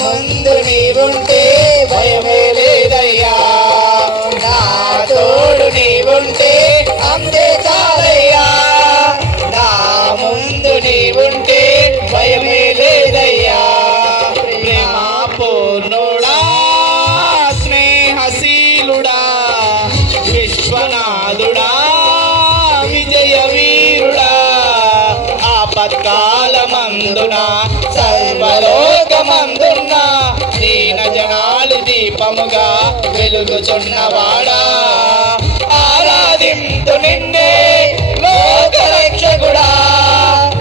ముందు నీవుంటే భయమే లేదయ్యా, నా తోడు నీవుంటే అంతే చాలయ్యా, నా ముందు నీవుంటే భయమే లేదయ్యా. ప్రేమ పూర్ణుడా స్నేహశీలుడా విశ్వనాథుడా విజయ వీరుడా, ఆపత్కాలమందున సర్వలోకమందున్న దీన జనాలు దీపముగా వెలుగుచున్నవాడా, ఆరాధింతు నిన్నే